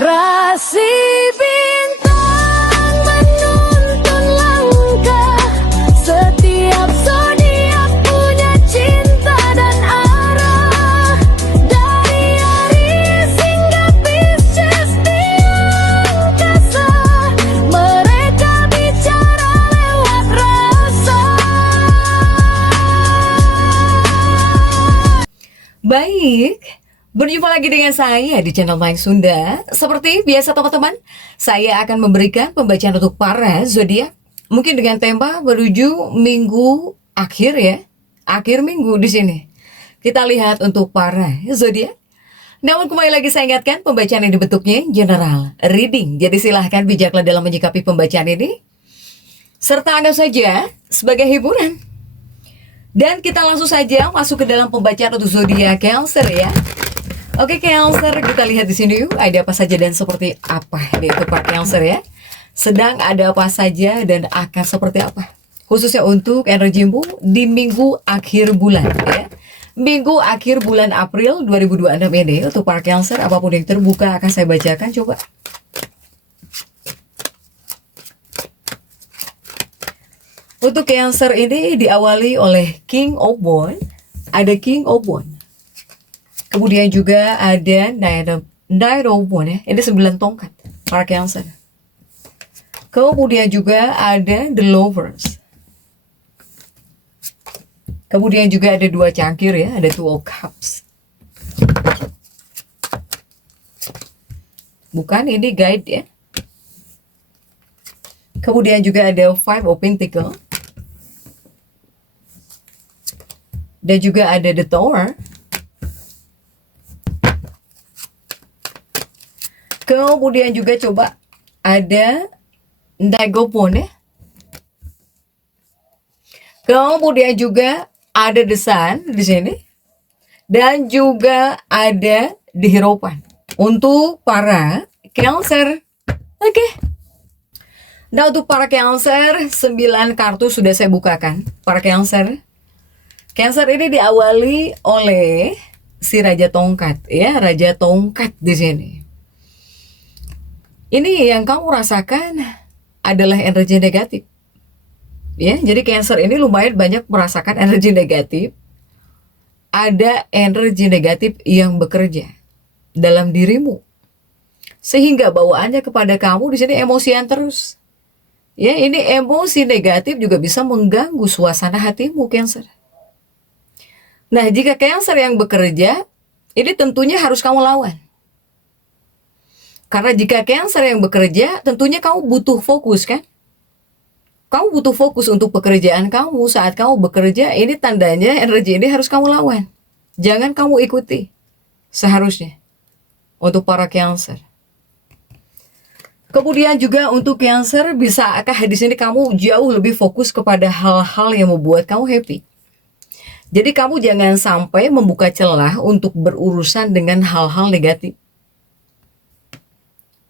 Rasi bintang menuntun langkah, setiap zodiak punya cinta dan arah. Dari Aries hingga Pisces di angkasa, mereka bicara lewat rasa. Baik, berjumpa lagi dengan saya di channel Main Sunda. Seperti biasa teman-teman, saya akan memberikan pembacaan untuk para zodiak. Mungkin dengan tema menuju minggu akhir ya, akhir minggu di sini. Kita lihat untuk para zodiak. Namun kembali lagi saya ingatkan, pembacaan ini bentuknya general reading. Jadi silahkan bijaklah dalam menyikapi pembacaan ini, serta anggap saja sebagai hiburan. Dan kita langsung saja masuk ke dalam pembacaan untuk zodiak Cancer ya. Oke Cancer, kita lihat di sini yuk, ada apa saja dan seperti apa nih untuk Pak Cancer ya. Sedang ada apa saja dan akan seperti apa. Khususnya untuk energimu di minggu akhir bulan ya. Minggu akhir bulan April 2026 ini untuk para Cancer, apapun yang terbuka akan saya bacakan, coba. Untuk Cancer ini diawali oleh King of Wands, ada King of Wands. Kemudian juga ada Knight of Wands ya, ini 9 tongkat para Cancer. Kemudian juga ada The Lovers. Kemudian juga ada 2 cangkir ya, ada Two of Cups. Bukan, ini guide ya. Kemudian juga ada Five of Pentacles. Dan juga ada The Tower. Kemudian juga coba ada Dagon ya. Kemudian juga ada The Sun di sini. Dan juga ada The Hierophant untuk para Cancer. Oke. Nah, untuk para Cancer, 9 kartu sudah saya bukakan. Para Cancer. Cancer ini diawali oleh si Raja Tongkat ya, Raja Tongkat di sini. Ini yang kamu rasakan adalah energi negatif. Ya, jadi Cancer ini lumayan banyak merasakan energi negatif. Ada energi negatif yang bekerja dalam dirimu. Sehingga bawaannya kepada kamu di sini emosian terus. Ya, ini emosi negatif juga bisa mengganggu suasana hatimu Cancer. Nah, jika Cancer yang bekerja, ini tentunya harus kamu lawan. Karena jika Cancer yang bekerja, tentunya kamu butuh fokus kan? Kamu butuh fokus untuk pekerjaan kamu. Saat kamu bekerja, ini tandanya energi ini harus kamu lawan. Jangan kamu ikuti. Seharusnya. Untuk para Cancer. Kemudian juga untuk Cancer, bisakah di sini kamu jauh lebih fokus kepada hal-hal yang membuat kamu happy? Jadi kamu jangan sampai membuka celah untuk berurusan dengan hal-hal negatif.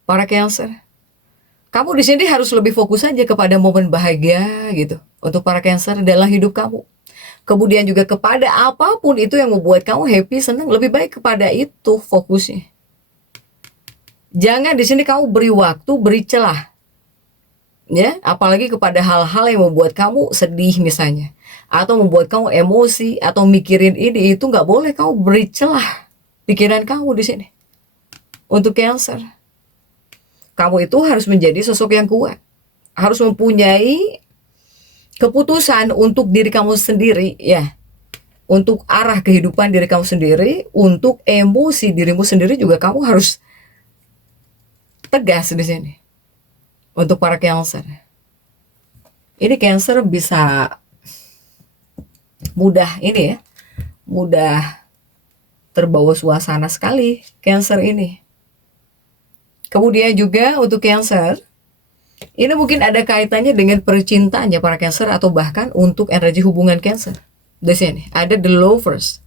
Para Cancer, kamu di sini harus lebih fokus saja kepada momen bahagia gitu. Untuk para Cancer dalam hidup kamu. Kemudian juga kepada apapun itu yang membuat kamu happy, senang, lebih baik kepada itu fokusnya. Jangan di sini kamu beri waktu, beri celah. Ya, apalagi kepada hal-hal yang membuat kamu sedih misalnya, atau membuat kamu emosi, atau mikirin ini itu, nggak boleh kamu beri celah pikiran kamu di sini. Untuk Cancer, kamu itu harus menjadi sosok yang kuat, harus mempunyai keputusan untuk diri kamu sendiri ya, untuk arah kehidupan diri kamu sendiri, untuk emosi dirimu sendiri juga kamu harus tegas di sini. Untuk para Cancer, ini Cancer bisa mudah ini ya, mudah terbawa suasana sekali Cancer ini. Kemudian juga untuk Cancer, ini mungkin ada kaitannya dengan percintaan ya para Cancer, atau bahkan untuk energi hubungan Cancer. Di sini ada The Lovers.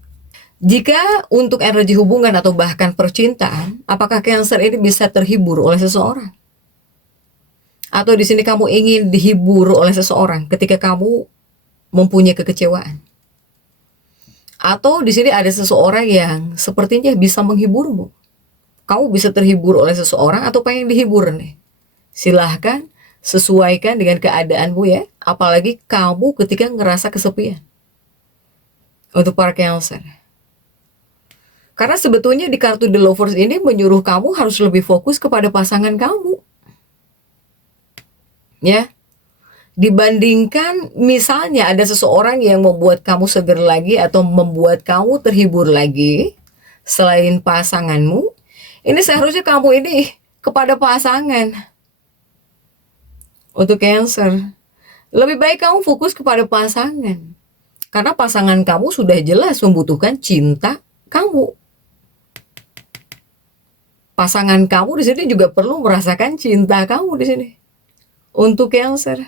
Jika untuk energi hubungan atau bahkan percintaan, apakah Cancer ini bisa terhibur oleh seseorang? Atau di sini kamu ingin dihibur oleh seseorang ketika kamu mempunyai kekecewaan? Atau di sini ada seseorang yang sepertinya bisa menghiburmu. kamu bisa terhibur oleh seseorang atau pengen dihibur nih. Silahkan sesuaikan dengan keadaanmu ya. Apalagi kamu ketika ngerasa kesepian. Untuk para Cancer. Karena sebetulnya di kartu The Lovers ini menyuruh kamu harus lebih fokus kepada pasangan kamu. Ya. Dibandingkan misalnya ada seseorang yang membuat kamu seger lagi atau membuat kamu terhibur lagi selain pasanganmu, ini seharusnya kamu ini kepada pasangan. Untuk Cancer, lebih baik kamu fokus kepada pasangan. Karena pasangan kamu sudah jelas membutuhkan cinta kamu. Pasangan kamu di sini juga perlu merasakan cinta kamu di sini. Untuk Cancer,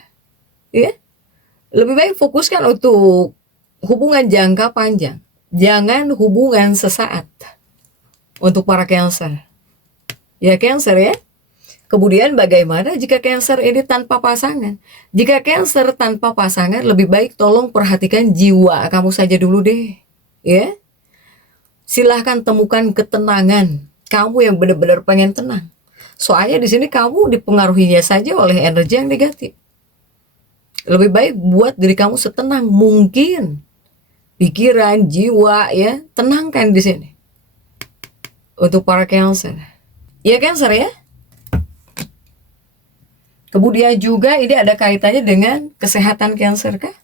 ya. Lebih baik fokuskan untuk hubungan jangka panjang. Jangan hubungan sesaat. Untuk para Cancer. Ya Cancer ya. Kemudian bagaimana jika Cancer ini tanpa pasangan? Jika Cancer tanpa pasangan, lebih baik tolong perhatikan jiwa kamu saja dulu deh. Ya. Silahkan temukan ketenangan. Kamu yang benar-benar pengen tenang. Soalnya di sini kamu dipengaruhinya saja oleh energi yang negatif. Lebih baik buat diri kamu setenang mungkin. Pikiran, jiwa ya, tenangkan di sini. Untuk para Cancer. Ya Cancer ya. Kemudian juga ini ada kaitannya dengan kesehatan Cancer kah?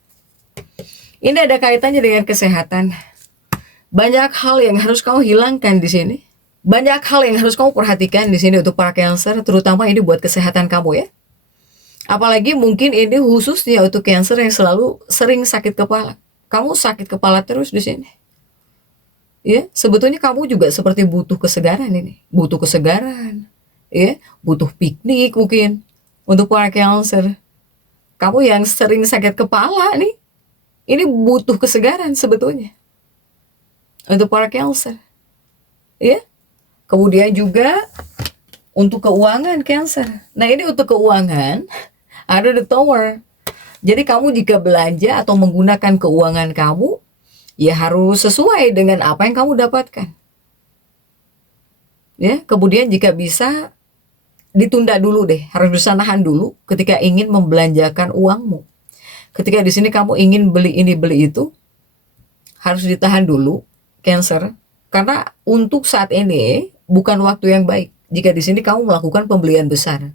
Ini ada kaitannya dengan kesehatan. Banyak hal yang harus kamu hilangkan di sini. Banyak hal yang harus kamu perhatikan di sini untuk para Cancer, terutama ini buat kesehatan kamu ya. Apalagi mungkin ini khususnya untuk Cancer yang selalu sering sakit kepala. Kamu sakit kepala terus di sini. Ya, sebetulnya kamu juga seperti butuh kesegaran ini. Butuh kesegaran. Ya, butuh piknik mungkin. Untuk para Cancer. Kamu yang sering sakit kepala nih. Ini butuh kesegaran sebetulnya. Untuk para Cancer. Ya. Kemudian juga untuk keuangan Cancer. Nah, ini untuk keuangan ada the Tower. Jadi kamu jika belanja atau menggunakan keuangan kamu, ya harus sesuai dengan apa yang kamu dapatkan. Ya, kemudian jika bisa ditunda dulu deh, harus bisa nahan dulu ketika ingin membelanjakan uangmu. Ketika di sini kamu ingin beli ini beli itu, harus ditahan dulu, Cancer, karena untuk saat ini bukan waktu yang baik. Jika di sini kamu melakukan pembelian besar,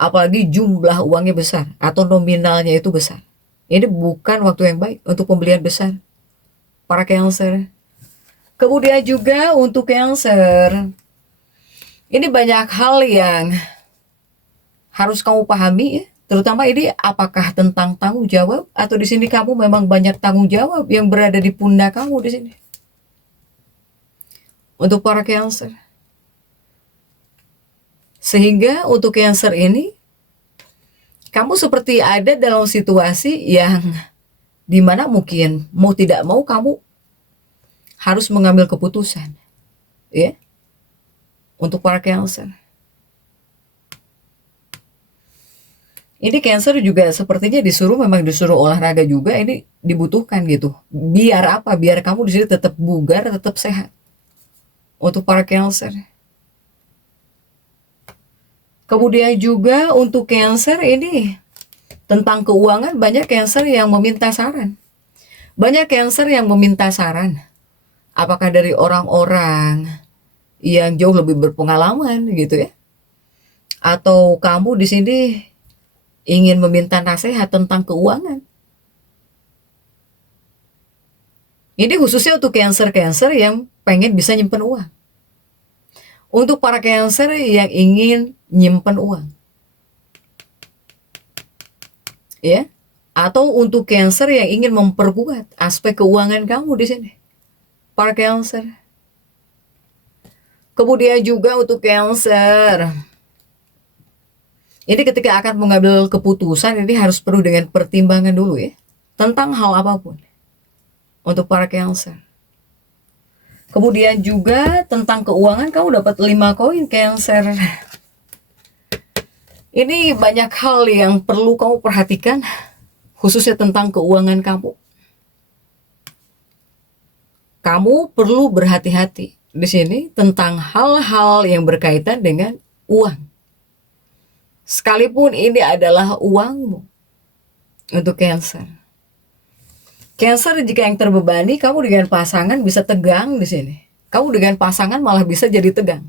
apalagi jumlah uangnya besar atau nominalnya itu besar, ini bukan waktu yang baik untuk pembelian besar. Para Cancer. Kemudian juga untuk Cancer, ini banyak hal yang harus kamu pahami ya. Terutama ini apakah tentang tanggung jawab atau di sini kamu memang banyak tanggung jawab yang berada di pundak kamu di sini. Untuk para Cancer. Sehingga untuk Cancer ini kamu seperti ada dalam situasi yang dimana mungkin mau tidak mau kamu harus mengambil keputusan ya. Untuk para Cancer. Ini Cancer juga sepertinya memang disuruh olahraga juga, ini dibutuhkan gitu. Biar apa? Biar kamu di sini tetap bugar, tetap sehat. Untuk para Cancer. Kemudian juga untuk Cancer ini tentang keuangan, banyak Cancer yang meminta saran. Banyak Cancer yang meminta saran. Apakah dari orang-orang yang jauh lebih berpengalaman gitu ya? Atau kamu di sini ingin meminta nasihat tentang keuangan? Ini khususnya untuk Cancer yang pengen bisa nyimpen uang. Untuk para Cancer yang ingin nyimpen uang. Ya. Atau untuk Cancer yang ingin memperkuat aspek keuangan kamu di sini. Para Cancer. Kemudian juga untuk Cancer. Ini ketika akan mengambil keputusan, ini harus perlu dengan pertimbangan dulu ya. Tentang hal apapun. Untuk para Cancer. Kemudian juga tentang keuangan, kamu dapat 5 koin Cancer. Ini banyak hal yang perlu kamu perhatikan, khususnya tentang keuangan kamu. Kamu perlu berhati-hati. di sini tentang hal-hal yang berkaitan dengan uang. Sekalipun ini adalah uangmu untuk Cancer. Cancer, jika yang terbebani, kamu dengan pasangan bisa tegang di sini. Kamu dengan pasangan malah bisa jadi tegang.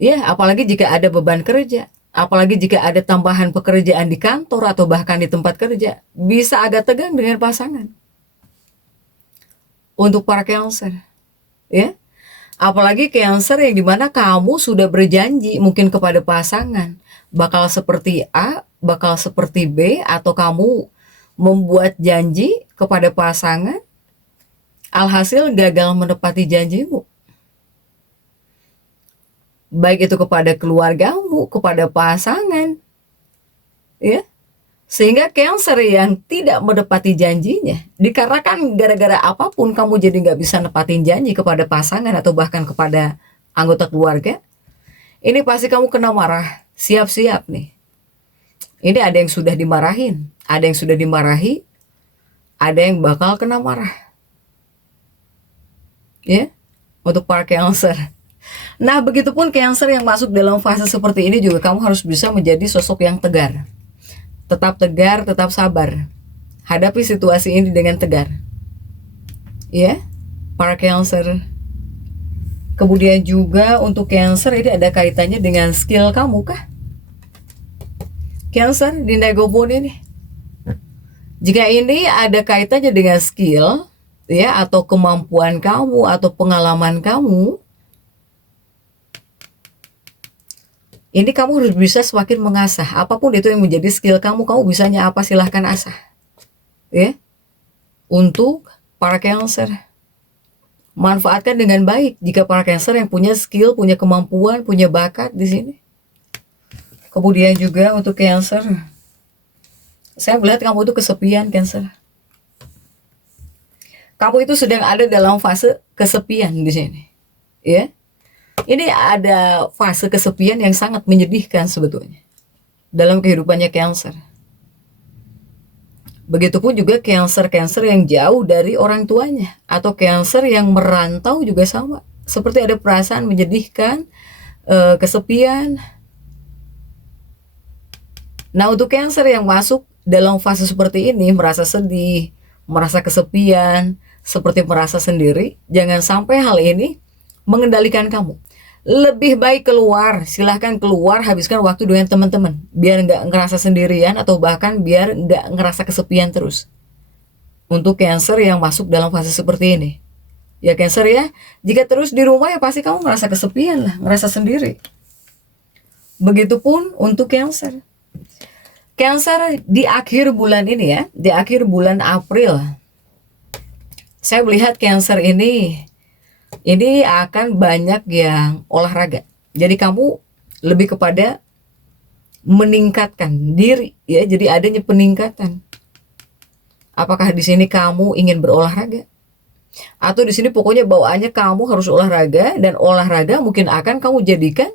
Ya, apalagi jika ada beban kerja, apalagi jika ada tambahan pekerjaan di kantor atau bahkan di tempat kerja, bisa agak tegang dengan pasangan. Untuk para Cancer, ya. Apalagi Cancer yang dimana kamu sudah berjanji mungkin kepada pasangan, bakal seperti A, bakal seperti B, atau kamu membuat janji kepada pasangan, alhasil gagal menepati janjimu. Baik itu kepada keluargamu, kepada pasangan, ya. Sehingga Cancer yang tidak menepati janjinya, dikarenakan gara-gara apapun kamu jadi nggak bisa nepatin janji kepada pasangan atau bahkan kepada anggota keluarga, ini pasti kamu kena marah. Siap-siap nih. Ini ada yang sudah dimarahin, ada yang sudah dimarahi, ada yang bakal kena marah. Ya, untuk para Cancer. Nah, begitupun Cancer yang masuk dalam fase seperti ini juga kamu harus bisa menjadi sosok yang tegar. Tetap tegar, tetap sabar. Hadapi situasi ini dengan tegar. Ya, para Cancer. Kemudian juga untuk Cancer ini ada kaitannya dengan skill kamu kah? Cancer di Negobon ini. Jika ini ada kaitannya dengan skill, ya, atau kemampuan kamu atau pengalaman kamu, ini kamu harus bisa semakin mengasah. Apapun itu yang menjadi skill kamu bisanya apa, silahkan asah. Ya. Untuk para Cancer, manfaatkan dengan baik jika para Cancer yang punya skill, punya kemampuan, punya bakat di sini. Kemudian juga untuk Cancer, saya melihat kamu itu kesepian, Cancer. Kamu itu sedang ada dalam fase kesepian di sini. Ya. Ini ada fase kesepian yang sangat menyedihkan sebetulnya dalam kehidupannya Cancer. Begitupun juga Cancer yang jauh dari orang tuanya, atau Cancer yang merantau juga sama. Seperti ada perasaan menyedihkan, kesepian. Nah, untuk Cancer yang masuk dalam fase seperti ini, merasa sedih, merasa kesepian, seperti merasa sendiri, jangan sampai hal ini mengendalikan kamu. Lebih baik keluar, silahkan keluar, habiskan waktu dengan teman-teman, biar nggak ngerasa sendirian atau bahkan biar nggak ngerasa kesepian terus. Untuk Cancer yang masuk dalam fase seperti ini, ya Cancer ya, jika terus di rumah ya pasti kamu ngerasa kesepian lah, ngerasa sendiri. Begitupun untuk Cancer. Cancer di akhir bulan ini ya, di akhir bulan April, saya melihat Cancer ini akan banyak yang olahraga. Jadi kamu lebih kepada meningkatkan diri ya. Jadi adanya peningkatan. Apakah di sini kamu ingin berolahraga? Atau di sini pokoknya bawaannya kamu harus olahraga, dan olahraga mungkin akan kamu jadikan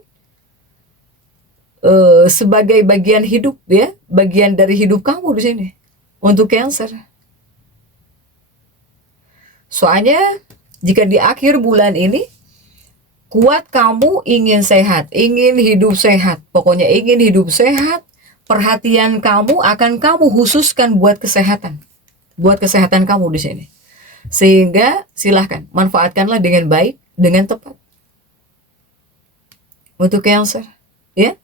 sebagai bagian hidup ya, bagian dari hidup kamu di sini untuk Cancer. Soalnya jika di akhir bulan ini kuat kamu ingin sehat, ingin hidup sehat, pokoknya ingin hidup sehat, perhatian kamu akan kamu khususkan buat kesehatan kamu di sini. Sehingga silahkan manfaatkanlah dengan baik, dengan tepat untuk Cancer, ya.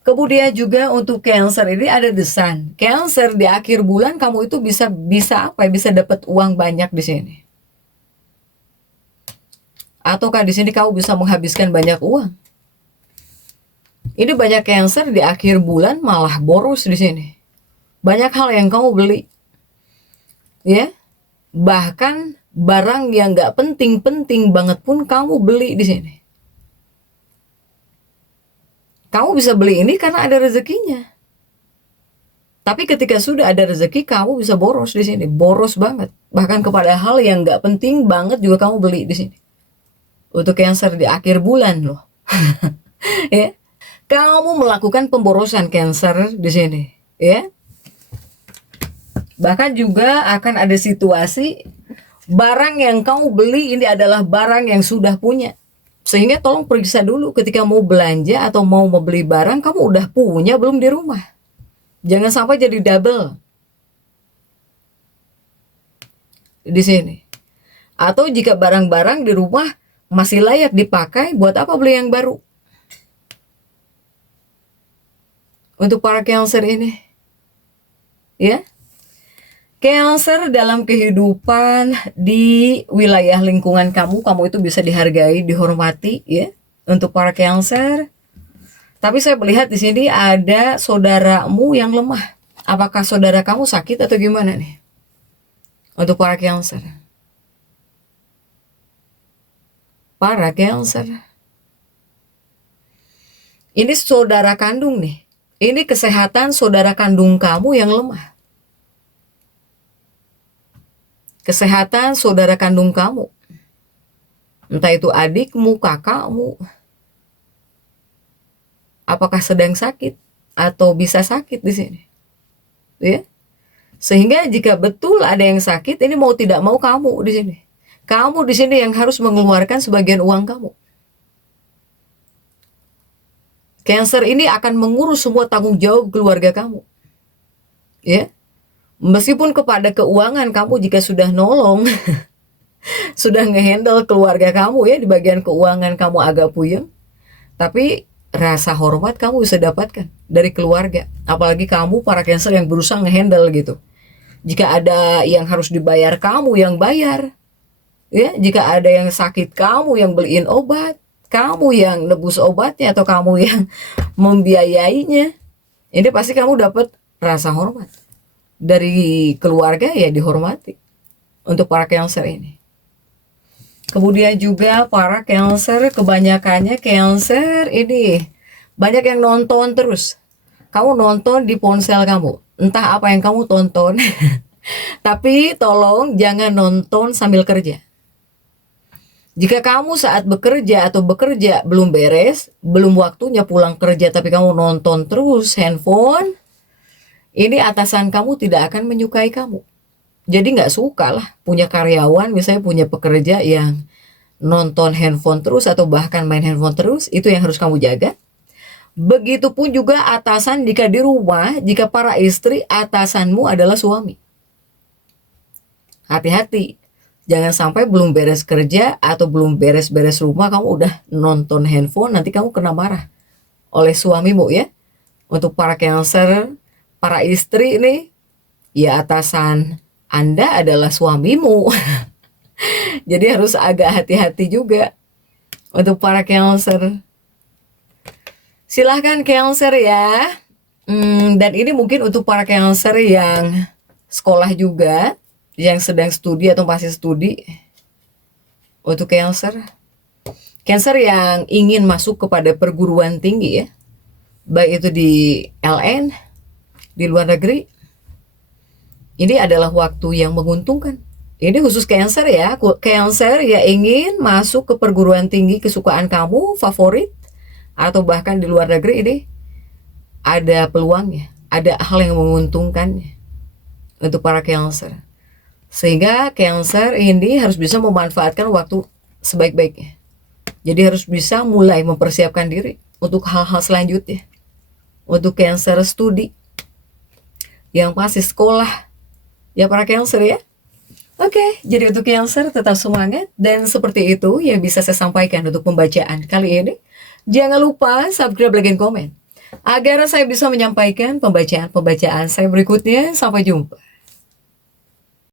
Kemudian juga untuk Cancer ini ada The Sun. Cancer di akhir bulan kamu itu bisa apa? Bisa dapat uang banyak di sini. Ataukah di sini kamu bisa menghabiskan banyak uang? Ini banyak Cancer di akhir bulan malah boros di sini. Banyak hal yang kamu beli, ya. Bahkan barang yang nggak penting-penting banget pun kamu beli di sini. Kamu bisa beli ini karena ada rezekinya. Tapi ketika sudah ada rezeki, kamu bisa boros di sini, boros banget. Bahkan kepada hal yang nggak penting banget juga kamu beli di sini. Untuk Cancer di akhir bulan loh, ya. Kamu melakukan pemborosan Cancer di sini, ya. Bahkan juga akan ada situasi Barang yang kamu beli ini adalah barang yang sudah punya. Sehingga tolong periksa dulu ketika mau belanja atau mau membeli barang, kamu udah punya belum di rumah. Jangan sampai jadi double di sini. Atau jika barang-barang di rumah masih layak dipakai, buat apa beli yang baru? Untuk para Cancer ini, ya. Cancer dalam kehidupan di wilayah lingkungan kamu itu bisa dihargai, dihormati, ya. Untuk para Cancer. Tapi saya melihat di sini ada saudaramu yang lemah. Apakah saudara kamu sakit atau gimana nih? Untuk para Cancer. Para Cancer. Ini saudara kandung nih. Ini kesehatan saudara kandung kamu yang lemah. Kesehatan saudara kandung kamu. Entah itu adikmu, kakakmu. Apakah sedang sakit atau bisa sakit di sini? Ya. Sehingga jika betul ada yang sakit, ini mau tidak mau kamu di sini. Kamu di sini yang harus mengeluarkan sebagian uang kamu. Cancer ini akan mengurus semua tanggung jawab keluarga kamu. Ya. Meskipun kepada keuangan kamu jika sudah nolong, sudah ngehandle keluarga kamu ya, di bagian keuangan kamu agak puyeng, tapi rasa hormat kamu bisa dapatkan dari keluarga. Apalagi kamu para Cancer yang berusaha ngehandle gitu. Jika ada yang harus dibayar, kamu yang bayar. Ya, jika ada yang sakit, kamu yang beliin obat, kamu yang nebus obatnya atau kamu yang membiayainya. Ini pasti kamu dapat rasa hormat dari keluarga, ya dihormati untuk para Cancer ini. Kemudian juga para Cancer, kebanyakannya Cancer ini banyak yang nonton terus. Kamu nonton di ponsel kamu, entah apa yang kamu tonton. Tapi tolong jangan nonton sambil kerja. Jika kamu saat bekerja atau bekerja belum beres, belum waktunya pulang kerja, tapi kamu nonton terus handphone, ini atasan kamu tidak akan menyukai kamu. Jadi nggak suka lah punya karyawan, misalnya punya pekerja yang nonton handphone terus atau bahkan main handphone terus, itu yang harus kamu jaga. Begitupun juga atasan jika di rumah, jika para istri, atasanmu adalah suami. Hati-hati. Jangan sampai belum beres kerja atau belum beres-beres rumah, kamu udah nonton handphone, nanti kamu kena marah oleh suamimu ya. Untuk para Cancer, para istri ini, ya atasan Anda adalah suamimu. Jadi harus agak hati-hati juga untuk para Cancer. Silahkan Cancer ya. Dan ini mungkin untuk para Cancer yang sekolah juga, yang sedang studi atau masih studi. Untuk Cancer yang ingin masuk kepada perguruan tinggi ya, baik itu di LN, di luar negeri, ini adalah waktu yang menguntungkan. Ini khusus Cancer ya. Cancer ya ingin masuk ke perguruan tinggi kesukaan kamu, favorit, atau bahkan di luar negeri, ini ada peluangnya, ada hal yang menguntungkannya untuk para Cancer. Sehingga Cancer ini harus bisa memanfaatkan waktu sebaik-baiknya. Jadi harus bisa mulai mempersiapkan diri untuk hal-hal selanjutnya. Untuk Cancer studi, yang masih sekolah, ya para Cancer ya. Oke, jadi untuk Cancer tetap semangat. Dan seperti itu yang bisa saya sampaikan untuk pembacaan kali ini. Jangan lupa subscribe, like, dan komen, agar saya bisa menyampaikan pembacaan-pembacaan saya berikutnya. Sampai jumpa.